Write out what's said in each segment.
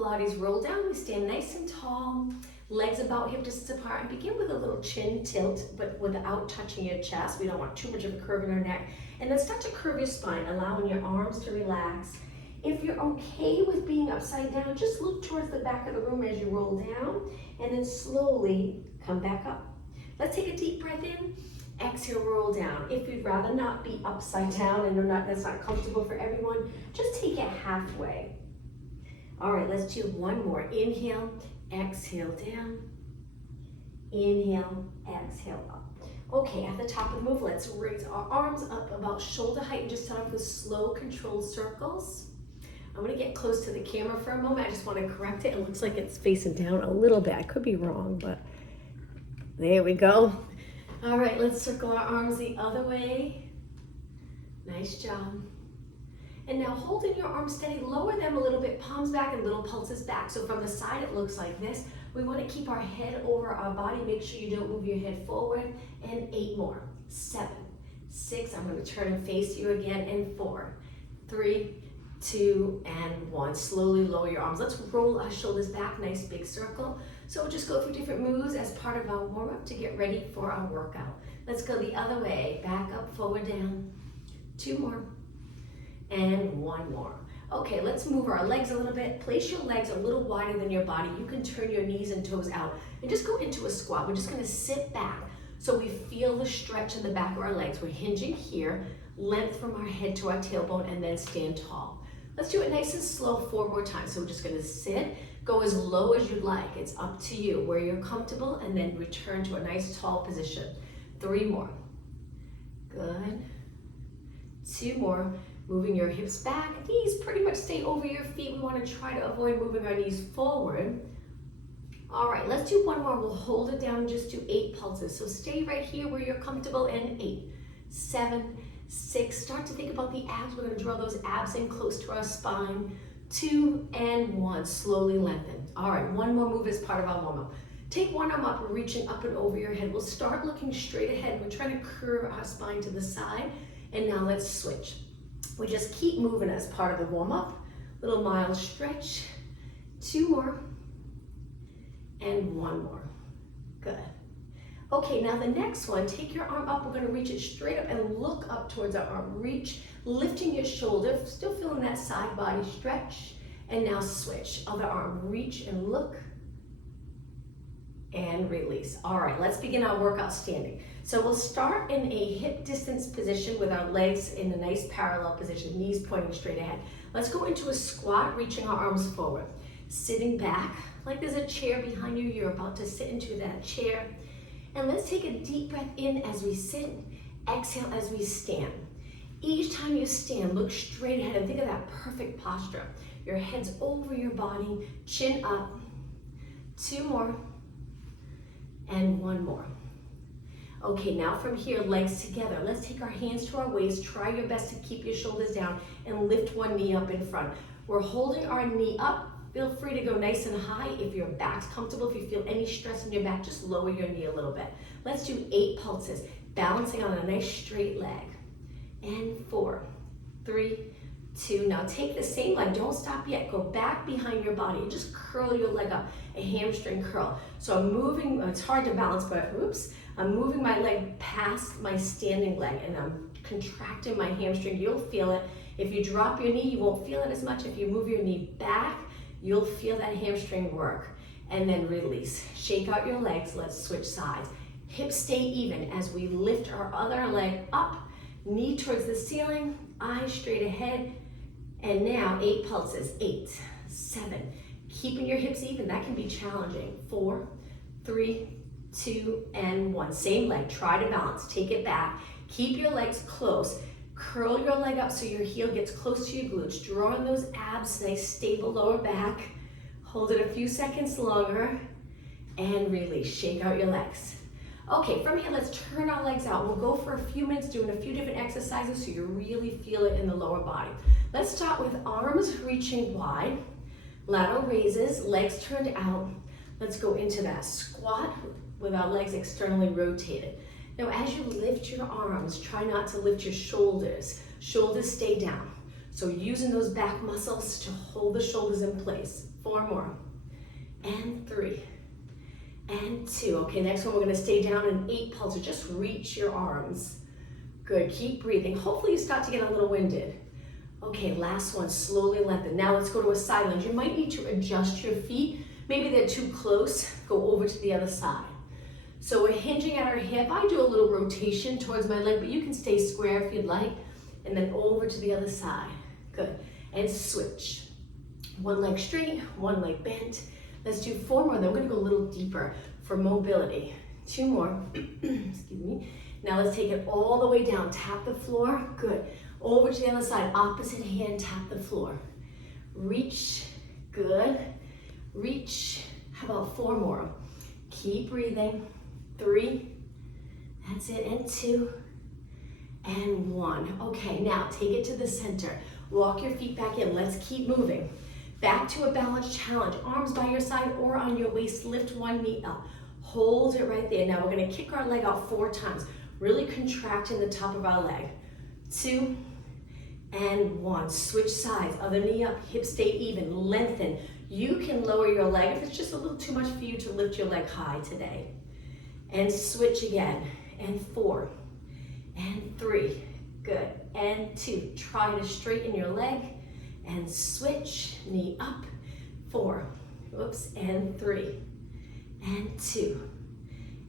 Pilates roll down. We stand nice and tall, legs about hip distance apart, and begin with a little chin tilt, but without touching your chest. We don't want too much of a curve in our neck. And then start to curve your spine, allowing your arms to relax. If you're okay with being upside down, just look towards the back of the room as you roll down, and then slowly come back up. Let's take a deep breath in. Exhale, roll down. If you'd rather not be upside down and that's not comfortable for everyone, just take it halfway. All right, let's do one more. Inhale, exhale down. Inhale, exhale up. Okay, at the top of the move, let's raise our arms up about shoulder height and just start off with slow, controlled circles. I'm gonna get close to the camera for a moment. I just wanna correct it. It looks like it's facing down a little bit. I could be wrong, but there we go. All right, let's circle our arms the other way. Nice job. And now holding your arms steady, lower them a little bit, palms back and little pulses back. So from the side, it looks like this. We want to keep our head over our body. Make sure you don't move your head forward. And 8 more. 7, 6. I'm going to turn and face you again. And 4, 3, 2, and 1. Slowly lower your arms. Let's roll our shoulders back. Nice big circle. So we'll just go through different moves as part of our warm-up to get ready for our workout. Let's go the other way. Back up, forward, down. 2 more. And 1 more. Okay, let's move our legs a little bit. Place your legs a little wider than your body. You can turn your knees and toes out and just go into a squat. We're just gonna sit back so we feel the stretch in the back of our legs. We're hinging here, length from our head to our tailbone, and then stand tall. Let's do it nice and slow 4 more times. So we're just gonna sit, go as low as you'd like. It's up to you where you're comfortable, and then return to a nice tall position. 3 more. Good. 2 more. Moving your hips back, knees pretty much stay over your feet. We want to try to avoid moving our knees forward. All right, let's do 1 more. We'll hold it down and just do 8 pulses. So stay right here where you're comfortable, and 8, 7, 6. Start to think about the abs. We're going to draw those abs in close to our spine. 2 and 1, slowly lengthen. All right, 1 more move as part of our warm-up. Take one arm up, we're reaching up and over your head. We'll start looking straight ahead. We're trying to curve our spine to the side. And now let's switch. We just keep moving as part of the warm-up. Little mild stretch. 2 more. And 1 more. Good. Okay, now the next one, take your arm up. We're gonna reach it straight up and look up towards our arm. Reach, lifting your shoulder, still feeling that side body stretch. And now switch. Other arm, reach and look. And release. All right, let's begin our workout standing. So we'll start in a hip distance position with our legs in a nice parallel position, knees pointing straight ahead. Let's go into a squat, reaching our arms forward. Sitting back, like there's a chair behind you, you're about to sit into that chair. And let's take a deep breath in as we sit, exhale as we stand. Each time you stand, look straight ahead and think of that perfect posture. Your head's over your body, chin up. 2 more. And 1 more. Okay, now from here, legs together. Let's take our hands to our waist. Try your best to keep your shoulders down and lift one knee up in front. We're holding our knee up. Feel free to go nice and high. If your back's comfortable, if you feel any stress in your back, just lower your knee a little bit. Let's do 8 pulses, balancing on a nice straight leg. And 4, 3, 2. Now take the same leg, don't stop yet. Go back behind your body and just curl your leg up, a hamstring curl. So I'm moving, it's hard to balance, but oops, I'm moving my leg past my standing leg and I'm contracting my hamstring. You'll feel it. If you drop your knee, you won't feel it as much. If you move your knee back, you'll feel that hamstring work. And then release. Shake out your legs, let's switch sides. Hips stay even as we lift our other leg up, knee towards the ceiling, eyes straight ahead. And now 8 pulses, 8, 7. Keeping your hips even, that can be challenging. 4, 3, 2, and 1. Same leg, try to balance, take it back. Keep your legs close. Curl your leg up so your heel gets close to your glutes. Draw on those abs, nice stable lower back. Hold it a few seconds longer. And release, shake out your legs. Okay, from here, let's turn our legs out. We'll go for a few minutes doing a few different exercises so you really feel it in the lower body. Let's start with arms reaching wide, lateral raises, legs turned out. Let's go into that squat with our legs externally rotated. Now, as you lift your arms, try not to lift your shoulders. Shoulders stay down. So using those back muscles to hold the shoulders in place. 4 more, and 3, and 2. Okay, next one we're gonna stay down in 8 pulses. Just reach your arms. Good, keep breathing. Hopefully you start to get a little winded. Okay, last one, slowly lengthen. Now let's go to a side lunge. You might need to adjust your feet. Maybe they're too close, go over to the other side. So we're hinging at our hip. I do a little rotation towards my leg, but you can stay square if you'd like, and then over to the other side. Good, and switch. One leg straight, one leg bent. Let's do 4 more, then we're gonna go a little deeper for mobility. 2 more, excuse me. Now let's take it all the way down, tap the floor, good. Over to the other side, opposite hand, tap the floor. Reach, good. Reach, how about 4 more? Keep breathing. 3, that's it, and 2, and 1. Okay, now take it to the center. Walk your feet back in, let's keep moving. Back to a balance challenge. Arms by your side or on your waist, lift one knee up. Hold it right there. Now we're gonna kick our leg out 4 times. Really contracting the top of our leg. 2, and 1. Switch sides, other knee up, hips stay even, lengthen. You can lower your leg if it's just a little too much for you to lift your leg high today. And switch again, and 4, and 3, good, and 2. Try to straighten your leg, and switch, knee up, 4, whoops, and 3, and 2,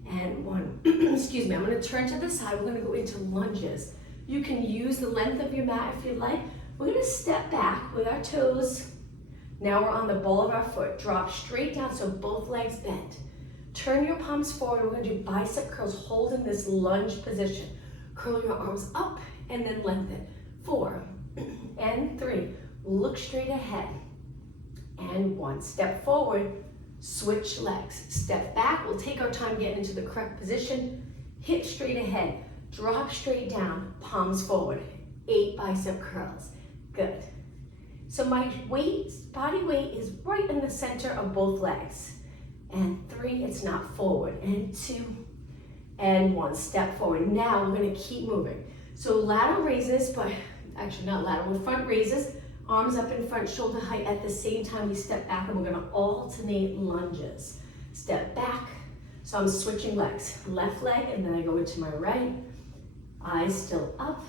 and 1. Excuse me, I'm gonna turn to the side, we're gonna go into lunges. You can use the length of your mat if you'd like. We're gonna step back with our toes. Now we're on the ball of our foot. Drop straight down so both legs bend. Turn your palms forward. We're gonna do bicep curls, holding this lunge position. Curl your arms up and then lengthen. 4, and 3. Look straight ahead. And 1. Step forward, switch legs. Step back, we'll take our time getting into the correct position. Hip straight ahead. Drop straight down, palms forward. 8 bicep curls. Good. So my body weight is right in the center of both legs. And 3, it's not forward. And 2, and 1. Step forward. Now we're gonna keep moving. So lateral raises, but actually not lateral, front raises, arms up in front, shoulder height at the same time we step back, and we're gonna alternate lunges. Step back, so I'm switching legs. Left leg, and then I go into my right. Eyes still up.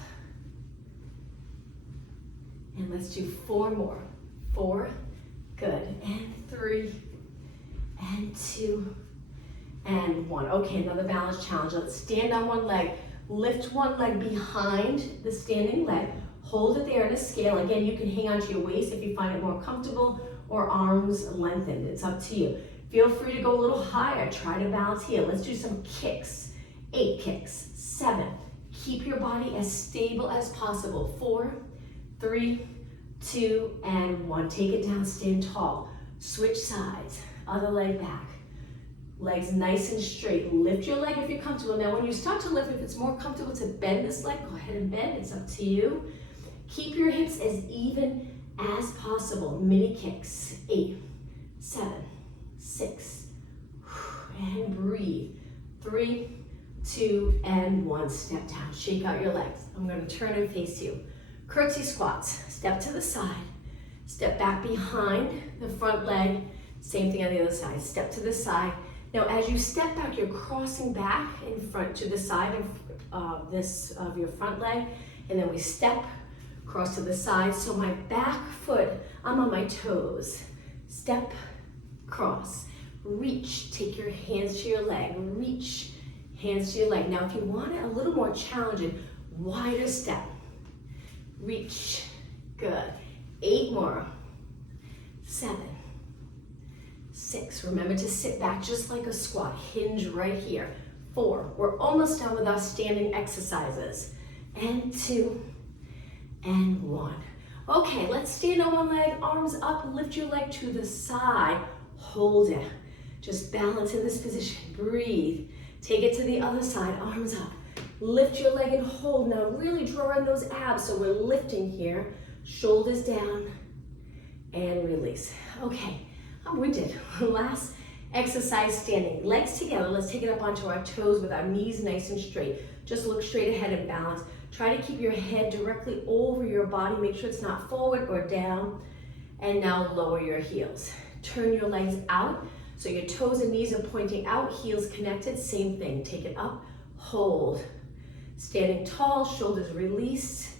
And let's do 4 more. 4, good, and 3, and 2, and 1. Okay, another balance challenge. Let's stand on one leg. Lift one leg behind the standing leg. Hold it there at a scale. Again, you can hang onto your waist if you find it more comfortable, or arms lengthened. It's up to you. Feel free to go a little higher. Try to balance here. Let's do some kicks. 8 kicks. 7. Keep your body as stable as possible. 4, 3, 2, and 1. Take it down, stand tall. Switch sides, other leg back. Legs nice and straight. Lift your leg if you're comfortable. Now when you start to lift, if it's more comfortable to bend this leg, go ahead and bend, it's up to you. Keep your hips as even as possible. Mini kicks. 8, 7, 6, and breathe. 3, 2, and 1. Step down, shake out your legs. I'm gonna turn and face you. Curtsy squats, step to the side, step back behind the front leg, same thing on the other side, step to the side. Now as you step back, you're crossing back in front to the side of your front leg, and then we step, cross to the side, so my back foot, I'm on my toes. Step, cross, reach, take your hands to your leg, reach, hands to your leg. Now if you want it a little more challenging, wider step. Reach, good. 8 more. 7, 6. Remember to sit back just like a squat. Hinge right here. 4. We're almost done with our standing exercises. And 2, and 1. Okay, let's stand on one leg, arms up, lift your leg to the side. Hold it. Just balance in this position. Breathe. Take it to the other side, arms up. Lift your leg and hold. Now really draw in those abs. So we're lifting here, shoulders down, and release. Okay, I'm winded. Last exercise, standing. Legs together. Let's take it up onto our toes with our knees nice and straight. Just look straight ahead and balance. Try to keep your head directly over your body. Make sure it's not forward or down. And now lower your heels. Turn your legs out. So your toes and knees are pointing out, heels connected, same thing. Take it up, hold. Standing tall, shoulders released,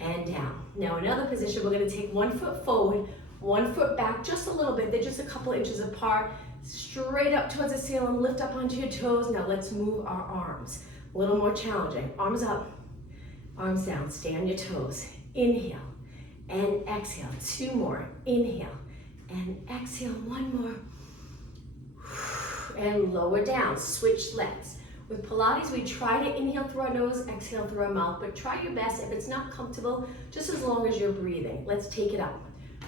and down. Now another position, we're gonna take 1 foot forward, 1 foot back just a little bit. They're just a couple inches apart. Straight up towards the ceiling, lift up onto your toes. Now let's move our arms. A little more challenging. Arms up, arms down, stay on your toes. Inhale and exhale. 2 more. Inhale and exhale. 1 more. And lower down. Switch legs. With Pilates, we try to inhale through our nose, exhale through our mouth, but try your best. If it's not comfortable, just as long as you're breathing. Let's take it up.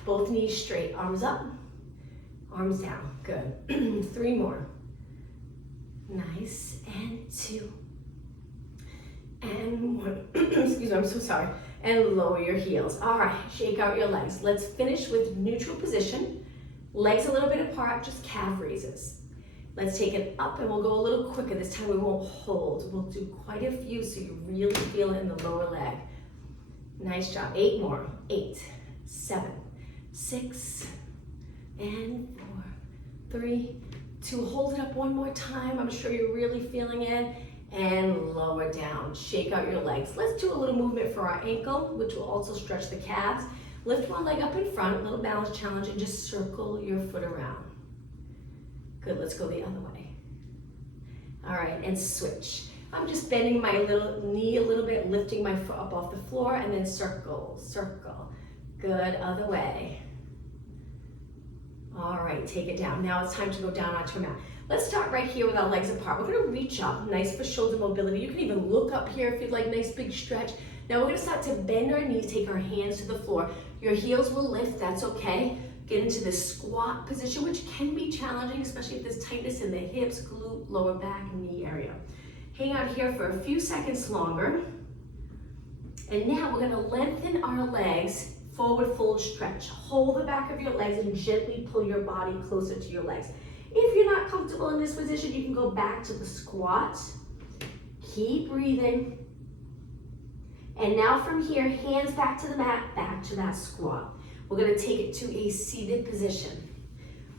Both knees straight, arms up, arms down. Good. 3 more. Nice. And 2. And 1. Excuse me, I'm so sorry. And lower your heels. All right, shake out your legs. Let's finish with neutral position. Legs a little bit apart, just calf raises. Let's take it up and we'll go a little quicker. This time we won't hold. We'll do quite a few so you really feel it in the lower leg. Nice job. 8 more. 8, 7, 6, and 4, 3, 2. Hold it up 1 more time. I'm sure you're really feeling it. And lower down. Shake out your legs. Let's do a little movement for our ankle, which will also stretch the calves. Lift one leg up in front, little balance challenge, and just circle your foot around. Good, let's go the other way. All right, and switch. I'm just bending my little knee a little bit, lifting my foot up off the floor, and then circle, circle. Good, other way. All right, take it down. Now it's time to go down onto a mat. Let's start right here with our legs apart. We're gonna reach up, nice for shoulder mobility. You can even look up here if you'd like, nice big stretch. Now we're gonna start to bend our knees, take our hands to the floor. Your heels will lift, that's okay. Get into this squat position, which can be challenging, especially if there's tightness in the hips, glute, lower back, and knee area. Hang out here for a few seconds longer. And now we're gonna lengthen our legs, forward fold stretch. Hold the back of your legs and gently pull your body closer to your legs. If you're not comfortable in this position, you can go back to the squat. Keep breathing. And now from here, hands back to the mat, back to that squat. We're gonna take it to a seated position.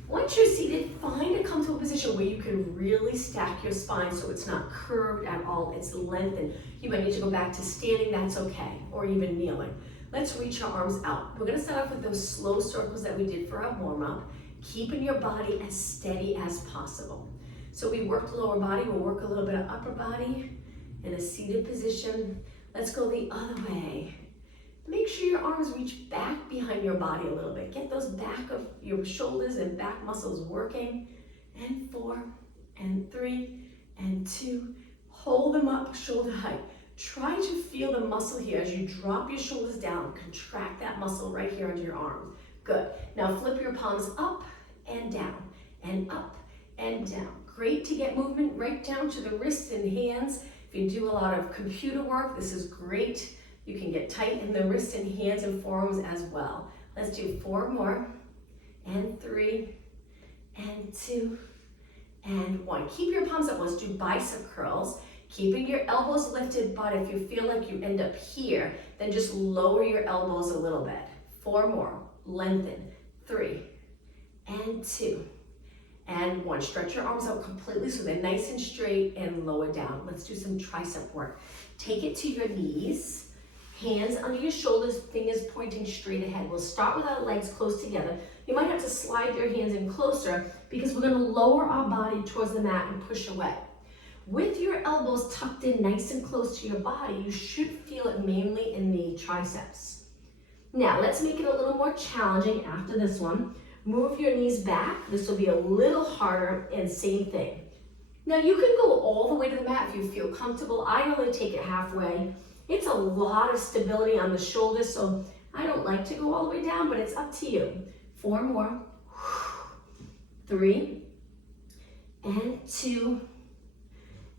Once you're seated, find a comfortable position where you can really stack your spine so it's not curved at all, it's lengthened. You might need to go back to standing, that's okay, or even kneeling. Let's reach our arms out. We're gonna start off with those slow circles that we did for our warm-up, keeping your body as steady as possible. So we worked lower body, we'll work a little bit of upper body in a seated position. Let's go the other way. Make sure your arms reach back behind your body a little bit. Get those back of your shoulders and back muscles working. And 4, and 3, and 2. Hold them up shoulder height. Try to feel the muscle here as you drop your shoulders down. Contract that muscle right here under your arms. Good. Now flip your palms up and down, and up and down. Great to get movement right down to the wrists and hands. If you do a lot of computer work, this is great. You can get tight in the wrists and hands and forearms as well. Let's do 4 more, and 3, and 2, and 1. Keep your palms up. Let's do bicep curls. Keeping your elbows lifted, but if you feel like you end up here, then just lower your elbows a little bit. 4 more, lengthen. 3, and 2, and 1. Stretch your arms out completely so they're nice and straight and lower down. Let's do some tricep work. Take it to your knees. Hands under your shoulders, fingers pointing straight ahead. We'll start with our legs close together. You might have to slide your hands in closer because we're gonna lower our body towards the mat and push away. With your elbows tucked in nice and close to your body, you should feel it mainly in the triceps. Now, let's make it a little more challenging after this one. Move your knees back. This will be a little harder, and same thing. Now, you can go all the way to the mat if you feel comfortable. I only take it halfway. It's a lot of stability on the shoulders, so I don't like to go all the way down, but it's up to you. 4 more. 3, and 2,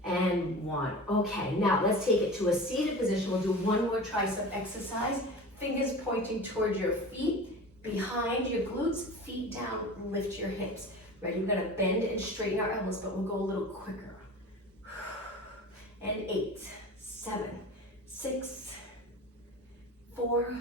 and 1. Okay, now let's take it to a seated position. We'll do 1 more tricep exercise. Fingers pointing towards your feet, behind your glutes, feet down, lift your hips. Ready? We're gonna bend and straighten our elbows, but we'll go a little quicker. And 8, 7, 6, 4,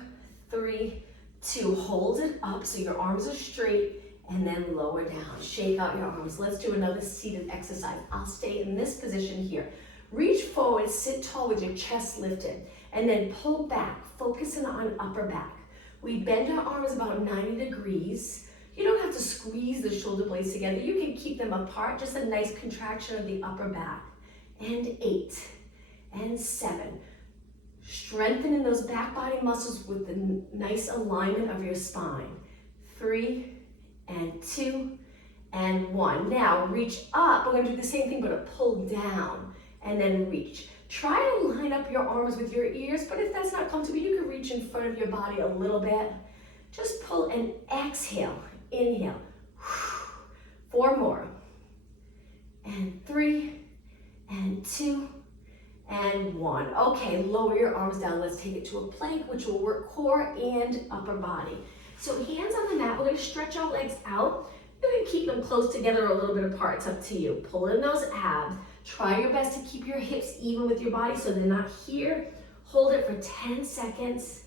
3, 2. Hold it up so your arms are straight and then lower down. Shake out your arms. Let's do another seated exercise. I'll stay in this position here. Reach forward, sit tall with your chest lifted, and then pull back, focusing on upper back. We bend our arms about 90 degrees. You don't have to squeeze the shoulder blades together. You can keep them apart, just a nice contraction of the upper back. And 8, and 7. Strengthening those back body muscles with the nice alignment of your spine. 3, and 2, and 1. Now reach up. We're going to do the same thing, but a pull down, and then reach. Try to line up your arms with your ears, but if that's not comfortable, you can reach in front of your body a little bit. Just pull and exhale. Inhale. 4 more. And 3, and 2, and 1. Okay, lower your arms down. Let's take it to a plank, which will work core and upper body. So hands on the mat, we're going to stretch our legs out. You can keep them close together or a little bit apart, it's up to you. Pull in those abs. Try your best to keep your hips even with your body so they're not here. Hold it for 10 seconds.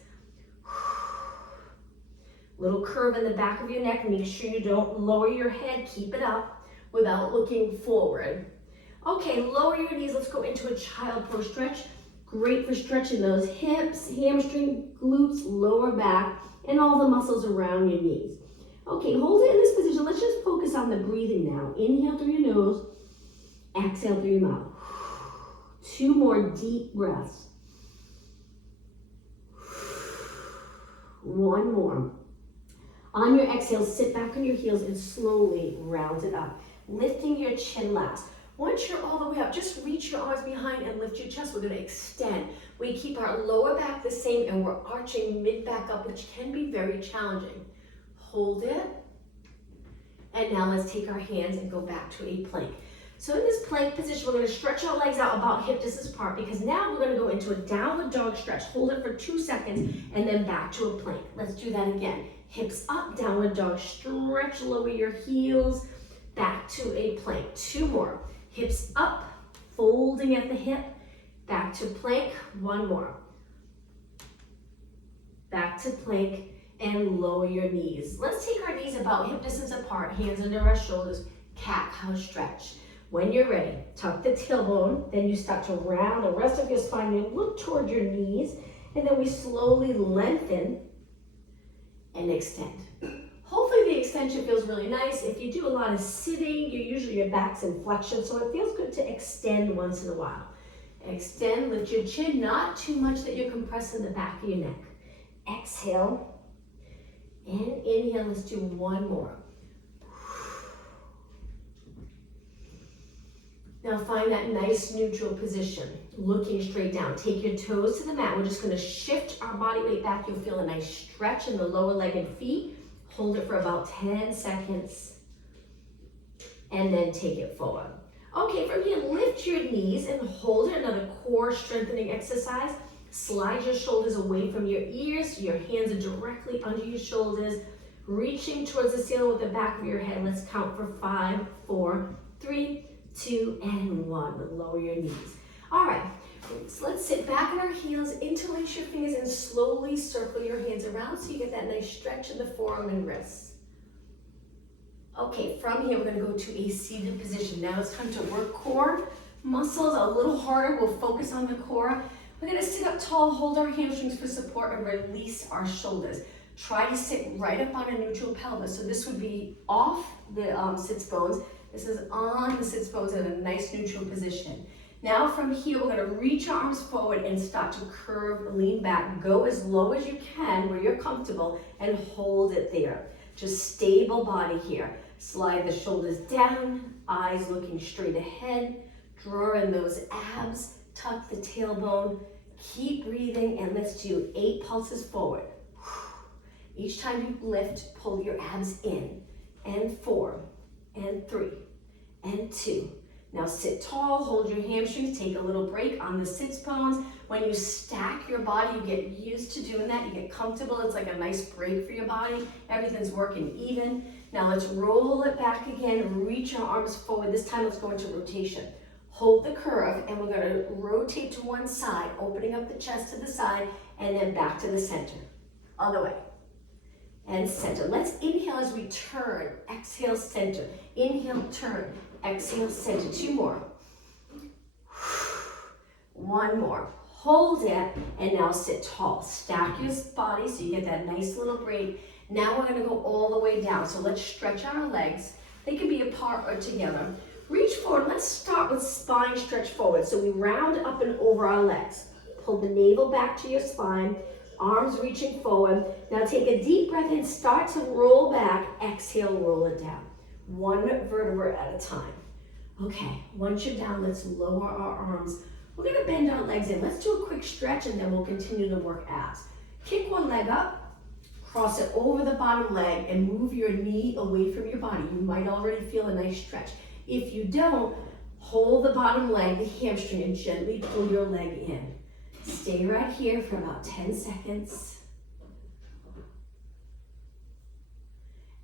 Little curve in the back of your neck. Make sure you don't lower your head. Keep it up without looking forward. Okay, lower your knees. Let's go into a child pose stretch. Great for stretching those hips, hamstring, glutes, lower back, and all the muscles around your knees. Okay, hold it in this position. Let's just focus on the breathing now. Inhale through your nose, exhale through your mouth. 2 more deep breaths. 1 more. On your exhale, sit back on your heels and slowly round it up, lifting your chin last. Once you're all the way up, just reach your arms behind and lift your chest. We're going to extend. We keep our lower back the same and we're arching mid back up, which can be very challenging. Hold it. And now let's take our hands and go back to a plank. So in this plank position, we're going to stretch our legs out about hip distance apart because now we're going to go into a downward dog stretch. Hold it for 2 seconds and then back to a plank. Let's do that again. Hips up, downward dog, stretch, lower your heels, back to a plank. 2 more. Hips up, folding at the hip, back to plank. 1 more. Back to plank and lower your knees. Let's take our knees about hip distance apart, hands under our shoulders, cat-cow stretch. When you're ready, tuck the tailbone, then you start to round the rest of your spine and look toward your knees, and then we slowly lengthen and extend. Hopefully the extension feels really nice. If you do a lot of sitting, your back's in flexion, so it feels good to extend once in a while. Extend, lift your chin, not too much that you're compressing the back of your neck. Exhale and inhale. Let's do 1 more. Now find that nice neutral position, looking straight down. Take your toes to the mat. We're just going to shift our body weight back. You'll feel a nice stretch in the lower leg and feet. Hold it for about 10 seconds and then take it forward. Okay, from here, lift your knees and hold it. Another core strengthening exercise. Slide your shoulders away from your ears. Your hands are directly under your shoulders, reaching towards the ceiling with the back of your head. Let's count for 5, 4, 3, 2, and 1. Lower your knees. All right, so let's sit back on our heels, interlace your fingers, and slowly circle your hands around so you get that nice stretch in the forearm and wrists. Okay, from here, we're gonna go to a seated position. Now it's time to work core muscles a little harder. We'll focus on the core. We're gonna sit up tall, hold our hamstrings for support, and release our shoulders. Try to sit right up on a neutral pelvis. So this would be off the sits bones. This is on the sits bones in a nice neutral position. Now from here, we're gonna reach our arms forward and start to curve, lean back. Go as low as you can where you're comfortable and hold it there. Just stable body here. Slide the shoulders down, eyes looking straight ahead. Draw in those abs, tuck the tailbone. Keep breathing and let's do 8 pulses forward. Each time you lift, pull your abs in. And 4, and 3, and 2. Now sit tall, hold your hamstrings, take a little break on the sits bones. When you stack your body, you get used to doing that, you get comfortable. It's like a nice break for your body. Everything's working even. Now let's roll it back again, reach our arms forward. This time let's go into rotation. Hold the curve and we're gonna rotate to one side, opening up the chest to the side and then back to the center. Other way. and center. Let's inhale as we turn, exhale, center. Inhale, turn, exhale, center. 2 more. 1 more. Hold it, and now sit tall. Stack your body so you get that nice little break. Now we're gonna go all the way down. So let's stretch out our legs. They can be apart or together. Reach forward. Let's start with spine stretch forward. So we round up and over our legs. Pull the navel back to your spine, arms reaching forward. Now take a deep breath in, start to roll back, exhale, roll it down. 1 vertebra at a time. Okay, once you're down, let's lower our arms. We're gonna bend our legs in. Let's do a quick stretch and then we'll continue to work abs. Kick one leg up, cross it over the bottom leg and move your knee away from your body. You might already feel a nice stretch. If you don't, hold the bottom leg, the hamstring, and gently pull your leg in. Stay right here for about 10 seconds.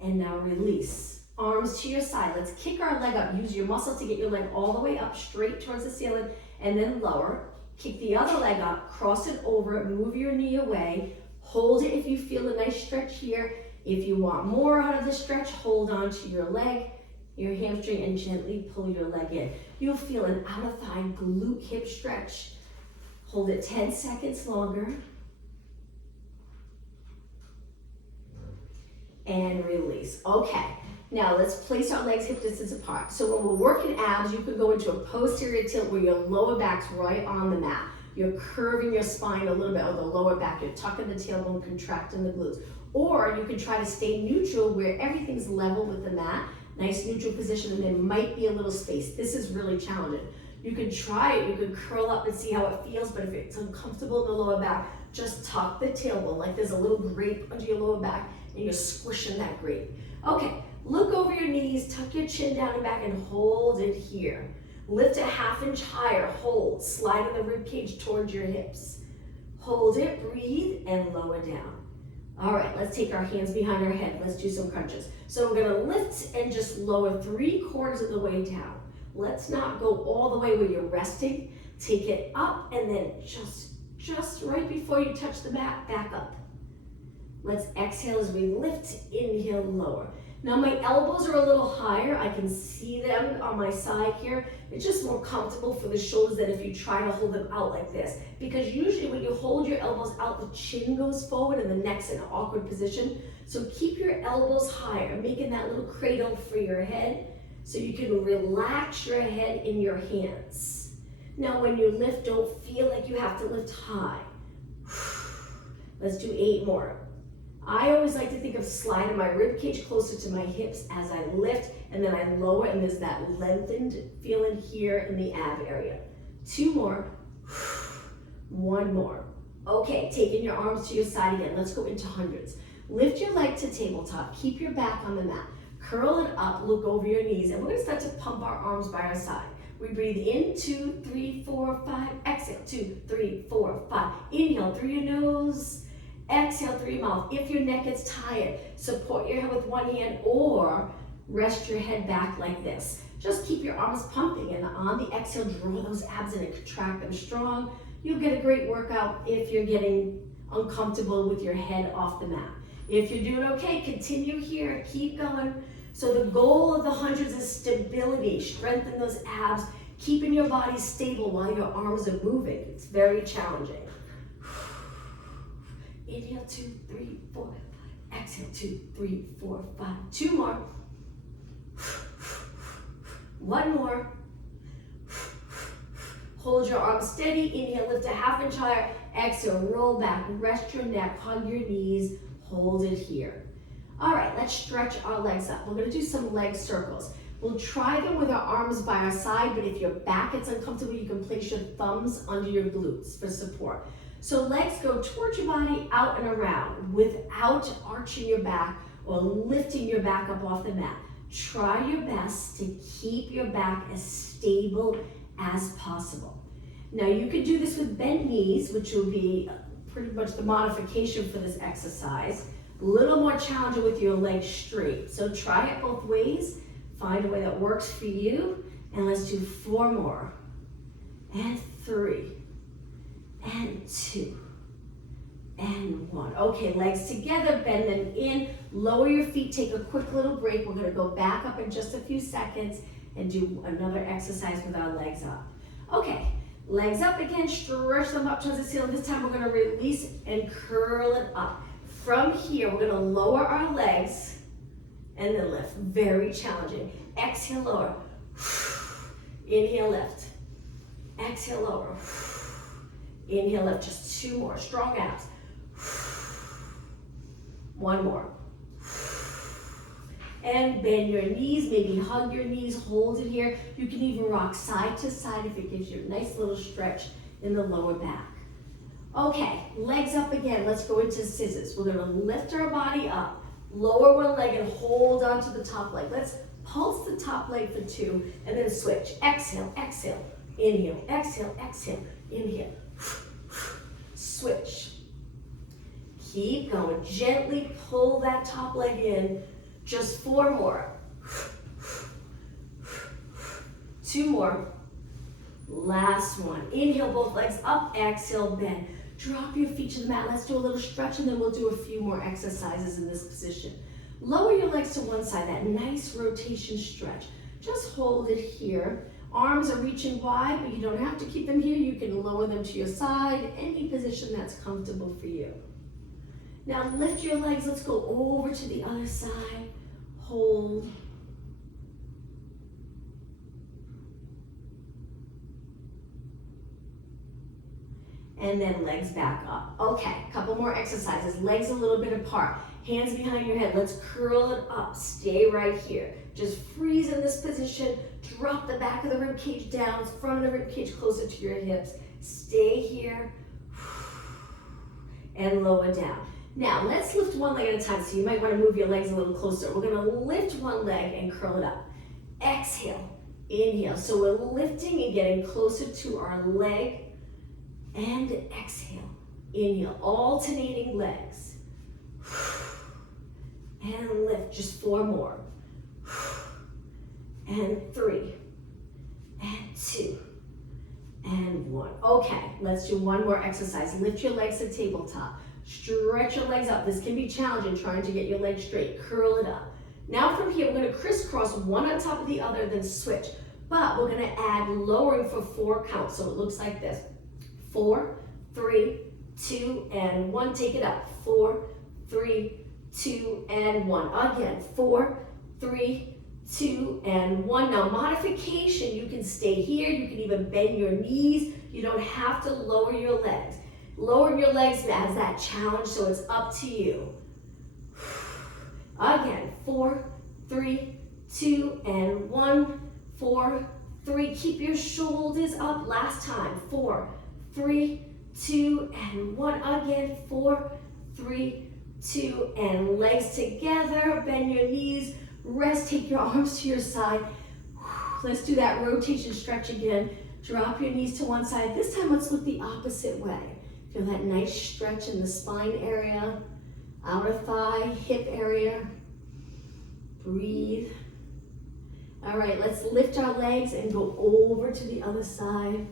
And now release. Arms to your side. Let's kick our leg up. Use your muscles to get your leg all the way up, straight towards the ceiling, and then lower. Kick the other leg up, cross it over, move your knee away. Hold it if you feel a nice stretch here. If you want more out of the stretch, hold on to your leg, your hamstring, and gently pull your leg in. You'll feel an outer thigh, glute, hip stretch. Hold it 10 seconds longer. And release. Okay, now let's place our legs hip distance apart. So when we're working abs, you could go into a posterior tilt where your lower back's right on the mat. You're curving your spine a little bit on the lower back. You're tucking the tailbone, contracting the glutes. Or you can try to stay neutral where everything's level with the mat. Nice neutral position, and there might be a little space. This is really challenging. You can try it, you can curl up and see how it feels, but if it's uncomfortable in the lower back, just tuck the tailbone like there's a little grape under your lower back and you're squishing that grape. Okay, look over your knees, tuck your chin down and back and hold it here. Lift a 1/2 inch higher, hold, slide in the rib cage towards your hips. Hold it, breathe, and lower down. All right, let's take our hands behind our head. Let's do some crunches. So we're gonna lift and just lower 3/4 of the way down. Let's not go all the way where you're resting. Take it up and then just right before you touch the mat, back up. Let's exhale as we lift, inhale, lower. Now my elbows are a little higher. I can see them on my side here. It's just more comfortable for the shoulders than if you try to hold them out like this. Because usually when you hold your elbows out, the chin goes forward and the neck's in an awkward position. So keep your elbows higher, making that little cradle for your head so you can relax your head in your hands. Now when you lift, don't feel like you have to lift high. Let's do 8 more. I always like to think of sliding my rib cage closer to my hips as I lift, and then I lower, and there's that lengthened feeling here in the ab area. 2 more. 1 more. Okay, taking your arms to your side again. Let's go into hundreds. Lift your leg to tabletop. Keep your back on the mat. Curl it up, look over your knees, and we're gonna start to pump our arms by our side. We breathe in, 2, 3, 4, 5. Exhale, 2, 3, 4, 5. Inhale through your nose. Exhale through your mouth. If your neck is tired, support your head with one hand or rest your head back like this. Just keep your arms pumping, and on the exhale, draw those abs in and contract them strong. You'll get a great workout if you're getting uncomfortable with your head off the mat. If you're doing okay, continue here, keep going. So the goal of the hundreds is stability. Strengthen those abs, keeping your body stable while your arms are moving. It's very challenging. Inhale, 2, 3, 4, 5. Exhale, 2, 3, 4, 5. 2 more. 1 more. Hold your arms steady. Inhale, lift a 1/2 inch higher. Exhale, roll back. Rest your neck, hug your knees. Hold it here. All right, let's stretch our legs up. We're gonna do some leg circles. We'll try them with our arms by our side, but if your back gets uncomfortable, you can place your thumbs under your glutes for support. So legs go towards your body, out and around, without arching your back or lifting your back up off the mat. Try your best to keep your back as stable as possible. Now you can do this with bent knees, which will be pretty much the modification for this exercise. A little more challenging with your legs straight. So try it both ways. Find a way that works for you. And let's do 4 more. And 3. And 2. and one. Okay, legs together, bend them in, lower your feet, take a quick little break. We're gonna go back up in just a few seconds and do another exercise with our legs up. Okay, legs up again, stretch them up towards the ceiling. This time we're gonna release and curl it up. From here, we're gonna lower our legs and then lift. Very challenging. Exhale, lower. Inhale, lift. Exhale, lower. Inhale, lift. Just two more. Strong abs. One more. And bend your knees, maybe hug your knees, hold it here. You can even rock side to side if it gives you a nice little stretch in the lower back. Okay, legs up again. Let's go into scissors. We're gonna lift our body up, lower one leg and hold onto the top leg. Let's pulse the top leg for two and then switch. Exhale, exhale, inhale, exhale, exhale, inhale. Switch. Keep going. Gently pull that top leg in. Just four more. Two more. Last one. Inhale, both legs up. Exhale, bend. Drop your feet to the mat. Let's do a little stretch and then we'll do a few more exercises in this position. Lower your legs to one side, that nice rotation stretch. Just hold it here. Arms are reaching wide, but you don't have to keep them here. You can lower them to your side, any position that's comfortable for you. Now lift your legs. Let's go over to the other side. Hold. And then legs back up. Okay, a couple more exercises. Legs a little bit apart. Hands behind your head. Let's curl it up. Stay right here. Just freeze in this position. Drop the back of the rib cage down. Front of the rib cage closer to your hips. Stay here. And lower down. Now, let's lift one leg at a time. So you might want to move your legs a little closer. We're going to lift one leg and curl it up. Exhale. Inhale. So we're lifting and getting closer to our leg. And exhale. Inhale. Alternating legs. And lift. Just four more. And three. And two. And one. Okay, let's do one more exercise. Lift your legs to tabletop. Stretch your legs up. This can be challenging, trying to get your legs straight. Curl it up. Now from here, we're going to crisscross one on top of the other, then switch. But we're going to add lowering for 4 counts. So it looks like this. 4, 3, 2, and 1. Take it up. 4, 3, 2, and 1. Again, 4, 3, 2, and 1. Now modification, you can stay here. You can even bend your knees. You don't have to lower your legs. Lowering your legs has that challenge, so it's up to you. Again, 4, 3, 2, and 1. 4, 3. Keep your shoulders up. Last time. 4, 3, 2, and 1. Again, 4, 3, 2, and legs together. Bend your knees. Rest. Take your arms to your side. Let's do that rotation stretch again. Drop your knees to one side. This time, let's look the opposite way. Feel that nice stretch in the spine area, outer thigh, hip area. Breathe. All right, let's lift our legs and go over to the other side.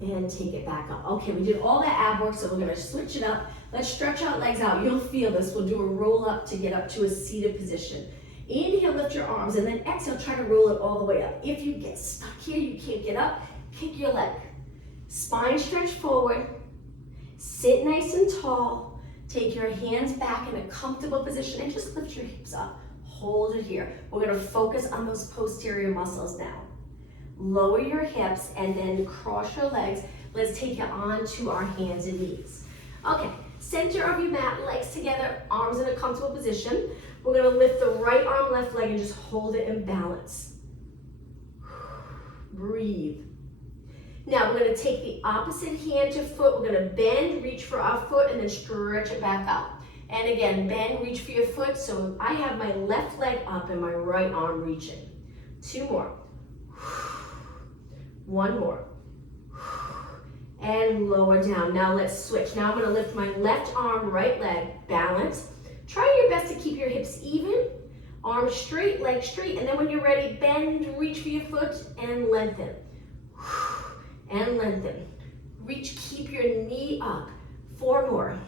And take it back up. Okay, we did all that ab work, so we're gonna switch it up. Let's stretch our legs out. You'll feel this. We'll do a roll up to get up to a seated position. Inhale, lift your arms, and then exhale, try to roll it all the way up. If you get stuck here, you can't get up, kick your leg. Spine stretch forward. Sit nice and tall. Take your hands back in a comfortable position and just lift your hips up. Hold it here. We're gonna focus on those posterior muscles now. Lower your hips and then cross your legs. Let's take it onto our hands and knees. Okay, center of your mat, legs together, arms in a comfortable position. We're gonna lift the right arm, left leg, and just hold it in balance. Breathe. Now we're gonna take the opposite hand to foot. We're gonna bend, reach for our foot, and then stretch it back out. And again, bend, reach for your foot. So I have my left leg up and my right arm reaching. 2 more. 1 more. And lower down. Now let's switch. Now I'm gonna lift my left arm, right leg, balance. Try your best to keep your hips even. Arms straight, legs straight, and then when you're ready, bend, reach for your foot, and lengthen. And lengthen. Reach, keep your knee up. 4 more.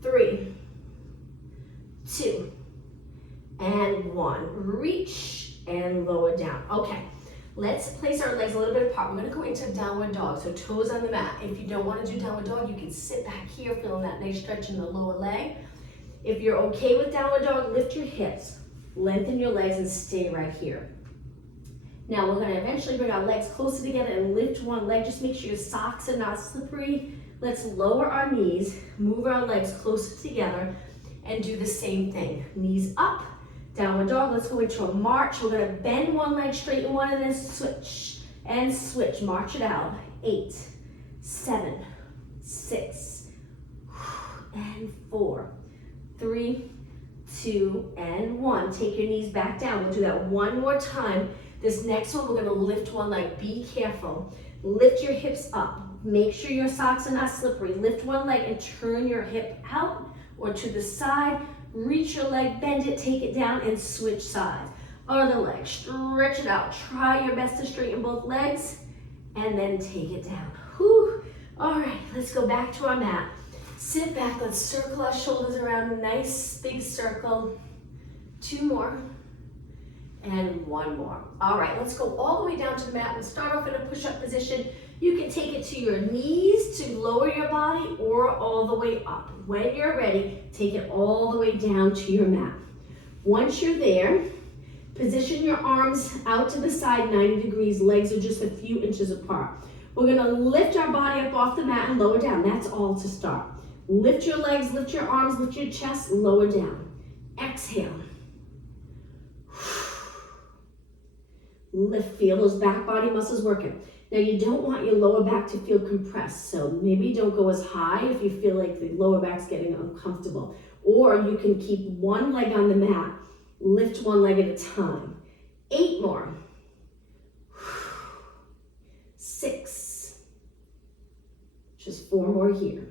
3, 2, and 1. Reach and lower down. Okay, let's place our legs a little bit apart. We're gonna go into downward dog, so toes on the mat. If you don't wanna do downward dog, you can sit back here, feeling that nice stretch in the lower leg. If you're okay with downward dog, lift your hips, lengthen your legs, and stay right here. Now we're gonna eventually bring our legs closer together and lift one leg. Just make sure your socks are not slippery. Let's lower our knees, move our legs closer together, and do the same thing. Knees up, downward dog. Let's go into a march. We're gonna bend one leg, straighten one, and then switch. And switch, march it out. 8, 7, 6, and 4, 3, 2, and 1. Take your knees back down. We'll do that one more time. This next one, we're gonna lift one leg. Be careful. Lift your hips up. Make sure your socks are not slippery. Lift one leg and turn your hip out or to the side. Reach your leg, bend it, take it down, and switch sides. Other leg, stretch it out. Try your best to straighten both legs, and then take it down. Whew. All right, let's go back to our mat. Sit back, let's circle our shoulders around a nice big circle. 2 more. And 1 more. All right, let's go all the way down to the mat and start off in a push-up position. You can take it to your knees to lower your body or all the way up. When you're ready, take it all the way down to your mat. Once you're there, position your arms out to the side 90 degrees. Legs are just a few inches apart. We're gonna lift our body up off the mat and lower down. That's all to start. Lift your legs, lift your arms, lift your chest, lower down. Exhale. Lift, feel those back body muscles working. Now you don't want your lower back to feel compressed, so maybe don't go as high if you feel like the lower back's getting uncomfortable. Or you can keep one leg on the mat, lift one leg at a time. 8 more. 6. Just 4 more here.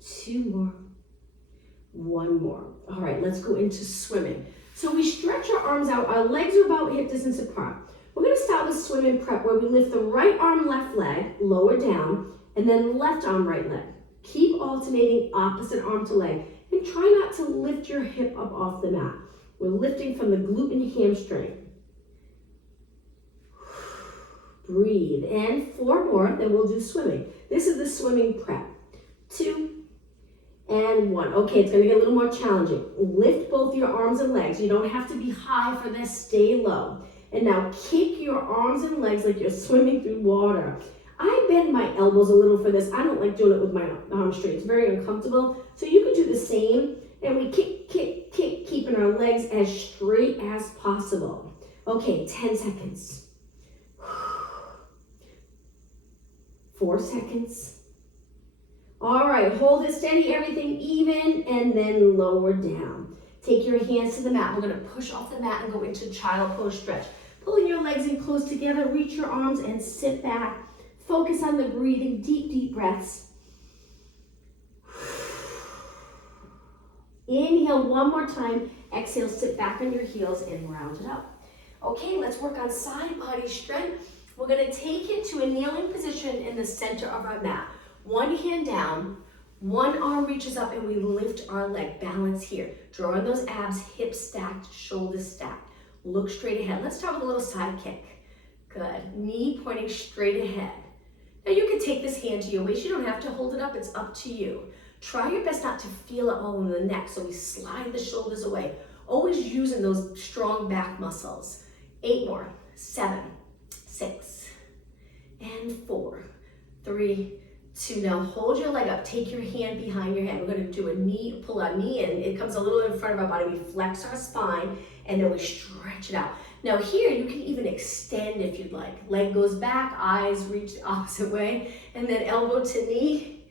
2 more. 1 more. All right, let's go into swimming. So we stretch our arms out, our legs are about hip distance apart. We're gonna start with swimming prep where we lift the right arm, left leg, lower down, and then left arm, right leg. Keep alternating opposite arm to leg and try not to lift your hip up off the mat. We're lifting from the glute and hamstring. Breathe, and 4 more, then we'll do swimming. This is the swimming prep. 2, and 1. Okay, it's gonna get a little more challenging. Lift both your arms and legs. You don't have to be high for this, stay low. And now kick your arms and legs like you're swimming through water. I bend my elbows a little for this. I don't like doing it with my arms straight. It's very uncomfortable. So you can do the same. And we kick, kick, kick, keeping our legs as straight as possible. Okay, 10 seconds. 4 seconds. All right, hold it steady, everything even, and then lower down. Take your hands to the mat. We're gonna push off the mat and go into child pose stretch. Pulling your legs in close together, reach your arms and sit back. Focus on the breathing, deep, deep breaths. Inhale 1 more time. Exhale, sit back on your heels and round it up. Okay, let's work on side body strength. We're gonna take it to a kneeling position in the center of our mat. One hand down, one arm reaches up, and we lift our leg. Balance here. Drawing those abs, hips stacked, shoulders stacked. Look straight ahead. Let's start with a little side kick. Good. Knee pointing straight ahead. Now you can take this hand to your waist. You don't have to hold it up. It's up to you. Try your best not to feel it all in the neck, so we slide the shoulders away. Always using those strong back muscles. 8 more. 7, 6, and 4, 3, 2. Now hold your leg up. Take your hand behind your head. We're going to do a knee, pull our knee in. It comes a little in front of our body. We flex our spine, and then we stretch it out. Now here, you can even extend if you'd like. Leg goes back, eyes reach the opposite way, and then elbow to knee,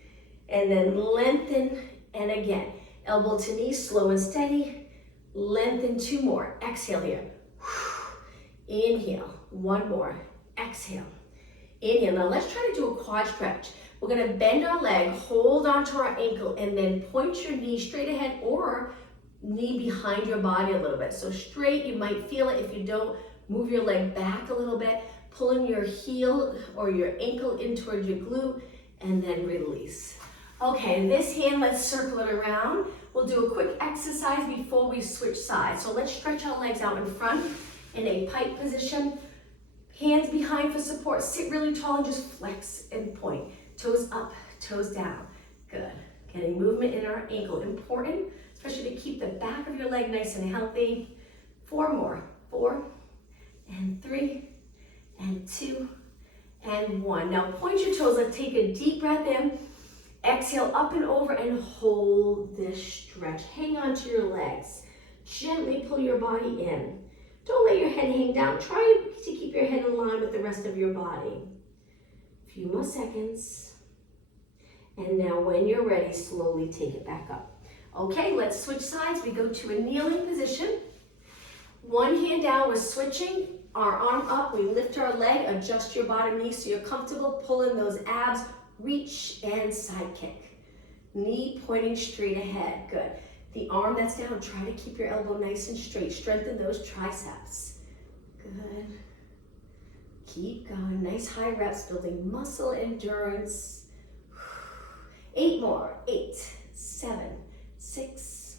and then lengthen, and again. Elbow to knee, slow and steady. Lengthen. 2 more. Exhale here. Inhale. 1 more. Exhale. Inhale. Now let's try to do a quad stretch. We're gonna bend our leg, hold onto our ankle, and then point your knee straight ahead or knee behind your body a little bit. So straight, you might feel it. If you don't, move your leg back a little bit, pulling your heel or your ankle in towards your glute, and then release. Okay, this hand, let's circle it around. We'll do a quick exercise before we switch sides. So let's stretch our legs out in front in a pike position. Hands behind for support. Sit really tall and just flex and point. Toes up, toes down. Good. Getting movement in our ankle. Important, especially to keep the back of your leg nice and healthy. 4 more. 4 and 3 and 2 and 1. Now point your toes. Let's take a deep breath in. Exhale up and over and hold this stretch. Hang on to your legs. Gently pull your body in. Don't let your head hang down. Try to keep your head in line with the rest of your body. A few more seconds. And now when you're ready, slowly take it back up. Okay, let's switch sides. We go to a kneeling position. One hand down, we're switching. Our arm up, we lift our leg, adjust your bottom knee so you're comfortable. Pull in those abs, reach and side kick. Knee pointing straight ahead, good. The arm that's down, try to keep your elbow nice and straight. Strengthen those triceps. Good. Keep going. Nice high reps, building muscle endurance. 8 more. 8, 7, 6,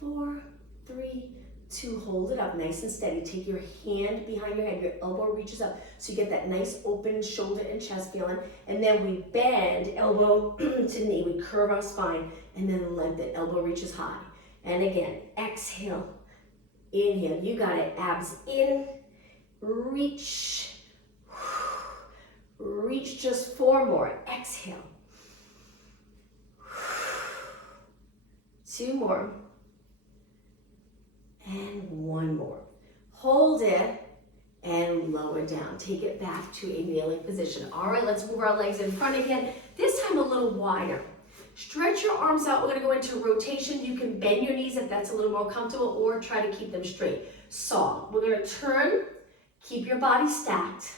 4, 3, 2. Hold it up nice and steady. Take your hand behind your head. Your elbow reaches up so you get that nice open shoulder and chest feeling. And then we bend elbow to knee. We curve our spine and then lengthen. Elbow reaches high. And again, exhale, inhale. You got it. Abs in, reach. Reach, just 4 more. Exhale. 2 more. And 1 more. Hold it and lower down. Take it back to a kneeling position. All right, let's move our legs in front again. This time a little wider. Stretch your arms out. We're gonna go into rotation. You can bend your knees if that's a little more comfortable or try to keep them straight. Saw. We're gonna turn, keep your body stacked.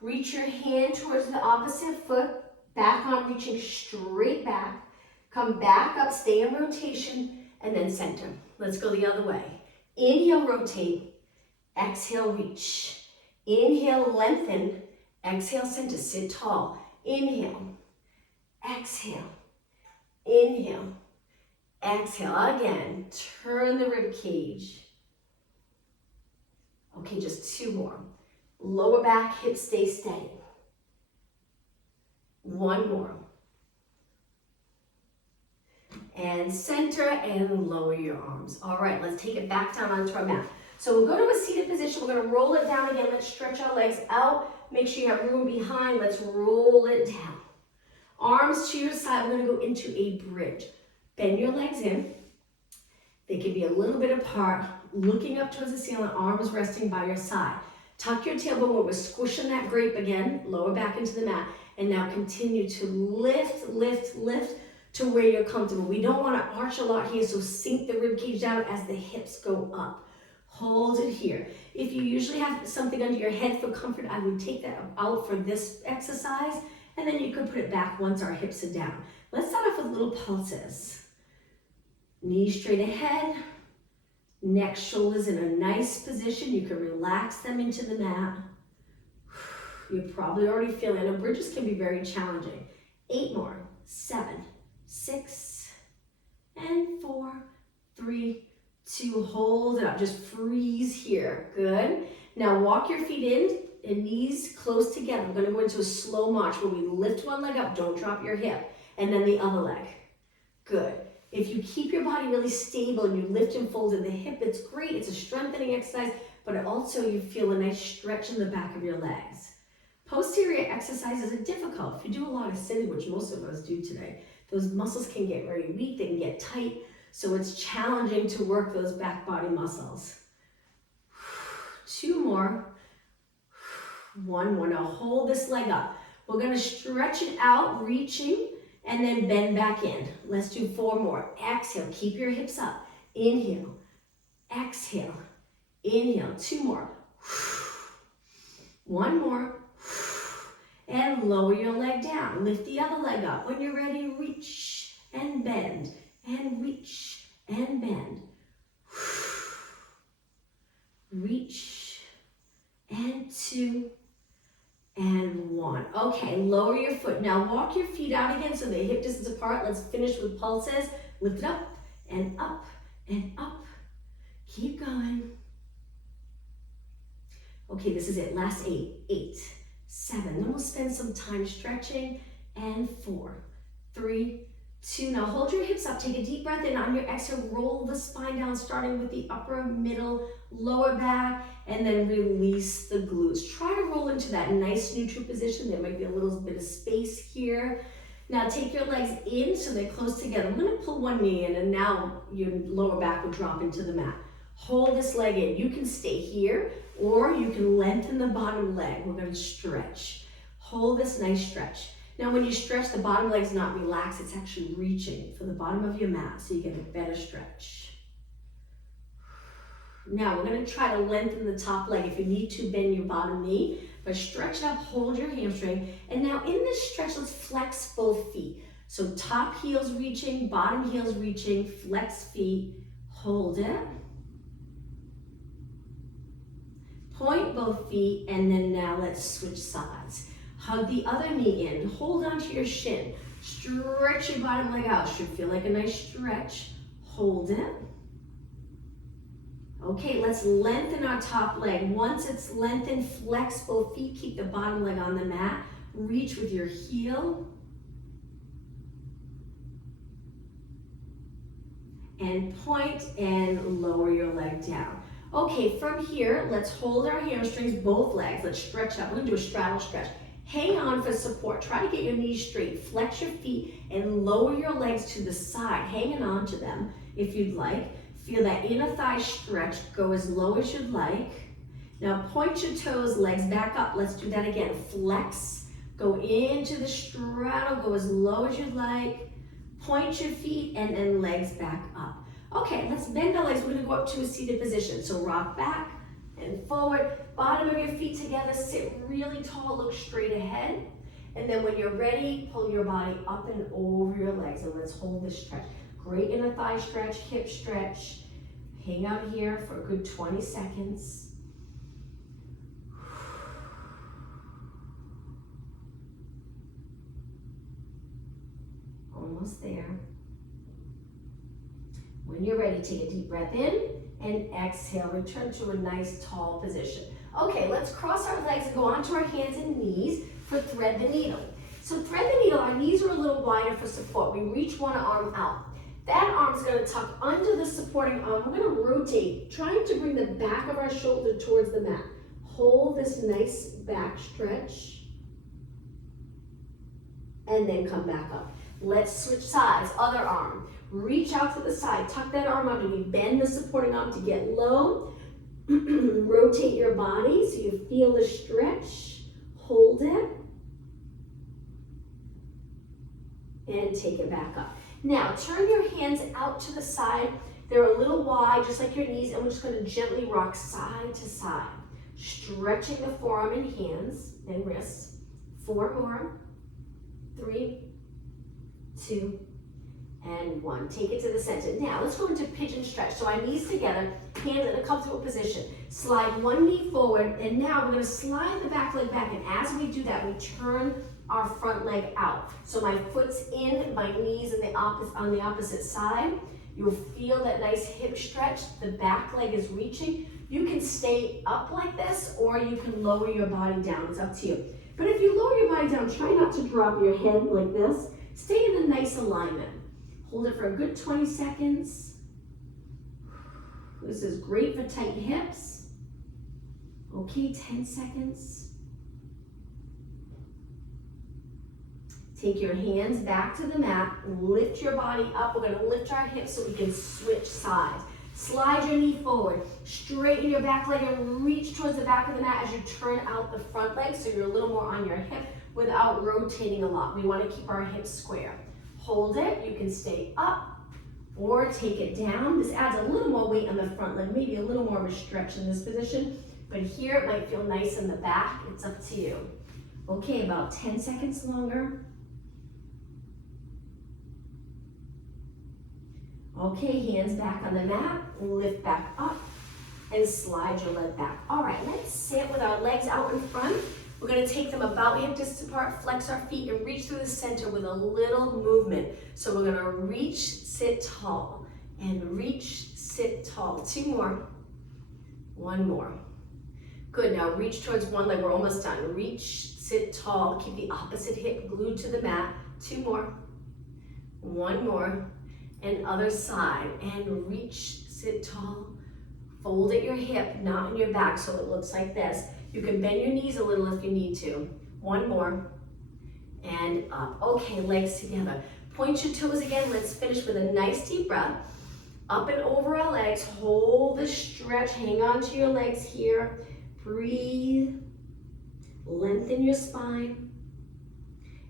Reach your hand towards the opposite foot. Back arm reaching straight back. Come back up, stay in rotation, and then center. Let's go the other way. Inhale, rotate. Exhale, reach. Inhale, lengthen. Exhale, center. Sit tall. Inhale. Exhale. Inhale. Exhale. Again. Turn the rib cage. Okay, just 2 more. Lower back, hips stay steady. 1 more. And center and lower your arms. All right, let's take it back down onto our mat. So we'll go to a seated position. We're gonna roll it down again. Let's stretch our legs out. Make sure you have room behind. Let's roll it down. Arms to your side. We're gonna go into a bridge. Bend your legs in. They can be a little bit apart, looking up towards the ceiling, arms resting by your side. Tuck your tailbone where we're squishing that grape again. Lower back into the mat. And now continue to lift, lift, lift to where you're comfortable. We don't want to arch a lot here, so sink the rib cage down as the hips go up. Hold it here. If you usually have something under your head for comfort, I would take that out for this exercise, and then you could put it back once our hips are down. Let's start off with little pulses. Knees straight ahead, neck, shoulders in a nice position. You can relax them into the mat. You're probably already feeling it. Bridges can be very challenging. 8 more. 7, 6, and 4, 3, 2. Hold it up. Just freeze here. Good. Now walk your feet in and knees close together. We're going to go into a slow march where we lift one leg up. Don't drop your hip. And then the other leg. Good. If you keep your body really stable and you lift and fold in the hip, it's great. It's a strengthening exercise, but also you feel a nice stretch in the back of your legs. Posterior exercises are difficult. If you do a lot of sitting, which most of us do today, those muscles can get very weak, they can get tight, so it's challenging to work those back body muscles. 2 more. 1 more. Now hold this leg up. We're going to stretch it out, reaching, and then bend back in. Let's do 4 more. Exhale. Keep your hips up. Inhale. Exhale. Inhale. 2 more. 1 more. And lower your leg down. Lift the other leg up. When you're ready, reach and bend and reach and bend. Reach, and 2, and 1. Okay, lower your foot. Now walk your feet out again so they're hip distance apart. Let's finish with pulses. Lift it up, and up, and up. Keep going. Okay, this is it. Last 8. 8, 7. Then we'll spend some time stretching. And 4, 3, 2. Now hold your hips up. Take a deep breath in. On your exhale, roll the spine down, starting with the upper, middle, lower back, and then release the glutes. Try to roll into that nice neutral position. There might be a little bit of space here. Now take your legs in so they're close together. I'm going to pull one knee in, and now your lower back will drop into the mat. Hold this leg in. You can stay here, or you can lengthen the bottom leg. We're going to stretch. Hold this nice stretch. Now when you stretch, the bottom leg's not relaxed. It's actually reaching for the bottom of your mat, so you get a better stretch. Now we're going to try to lengthen the top leg. If you need to, bend your bottom knee, but stretch up, hold your hamstring. And now in this stretch, let's flex both feet. So top heel's reaching, bottom heel's reaching, flex feet, hold it. Point both feet, and then now let's switch sides. Hug the other knee in, hold onto your shin. Stretch your bottom leg out, should feel like a nice stretch. Hold it. Okay, let's lengthen our top leg. Once it's lengthened, flex both feet, keep the bottom leg on the mat. Reach with your heel. And point and lower your leg down. Okay, from here, let's hold our hamstrings, both legs. Let's stretch up. We're gonna do a straddle stretch. Hang on for support. Try to get your knees straight. Flex your feet and lower your legs to the side, hanging on to them if you'd like. Feel that inner thigh stretch. Go as low as you'd like. Now point your toes, legs back up. Let's do that again. Flex. Go into the straddle. Go as low as you'd like. Point your feet and then legs back up. Okay, let's bend our legs. We're going to go up to a seated position. So rock back and forward. Bottom of your feet together. Sit really tall. Look straight ahead. And then when you're ready, pull your body up and over your legs. And let's hold this stretch. Great inner thigh stretch, hip stretch. Hang out here for a good 20 seconds. Almost there. When you're ready, take a deep breath in and exhale. Return to a nice tall position. Okay, let's cross our legs and go onto our hands and knees for thread the needle. So thread the needle, our knees are a little wider for support. We reach one arm out. That arm's going to tuck under the supporting arm. We're going to rotate, trying to bring the back of our shoulder towards the mat. Hold this nice back stretch. And then come back up. Let's switch sides, other arm. Reach out to the side, tuck that arm under. We bend the supporting arm to get low. Rotate your body so you feel the stretch. Hold it. And take it back up. Now, turn your hands out to the side. They're a little wide, just like your knees, and we're just going to gently rock side to side. Stretching the forearm and hands and wrists. 4 more. 3, 2, and 1. Take it to the center. Now, let's go into pigeon stretch. So our knees together, hands in a comfortable position. Slide one knee forward, and now we're going to slide the back leg back. And as we do that, we turn our front leg out. So my foot's in, my knees on the opposite side. You'll feel that nice hip stretch. The back leg is reaching. You can stay up like this, or you can lower your body down. It's up to you. But if you lower your body down, try not to drop your head like this. Stay in a nice alignment. Hold it for a good 20 seconds. This is great for tight hips. Okay, 10 seconds. Take your hands back to the mat, lift your body up. We're going to lift our hips so we can switch sides. Slide your knee forward, straighten your back leg and reach towards the back of the mat as you turn out the front leg so you're a little more on your hip without rotating a lot. We want to keep our hips square. Hold it, you can stay up or take it down. This adds a little more weight on the front leg, maybe a little more of a stretch in this position, but here it might feel nice in the back. It's up to you. Okay, about 10 seconds longer. Okay, hands back on the mat, lift back up, and slide your leg back. All right, let's sit with our legs out in front. We're gonna take them about hip distance apart, flex our feet, and reach through the center with a little movement. So we're gonna reach, sit tall, and reach, sit tall. 2 more. 1 more. Good, now reach towards one leg, we're almost done. Reach, sit tall, keep the opposite hip glued to the mat. 2 more. 1 more. And other side, and reach, sit tall. Fold at your hip, not in your back, so it looks like this. You can bend your knees a little if you need to. 1 more, and up. Okay, legs together. Point your toes again. Let's finish with a nice deep breath. Up and over our legs. Hold the stretch. Hang on to your legs here. Breathe. Lengthen your spine.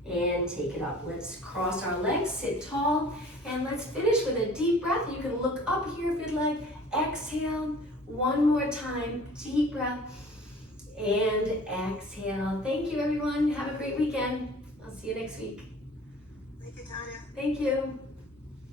And take it up. Let's cross our legs, sit tall, and let's finish with a deep breath. You can look up here if you'd like. Exhale. 1 more time. Deep breath. And exhale. Thank you, everyone. Have a great weekend. I'll see you next week. Thank you, Tanya. Thank you.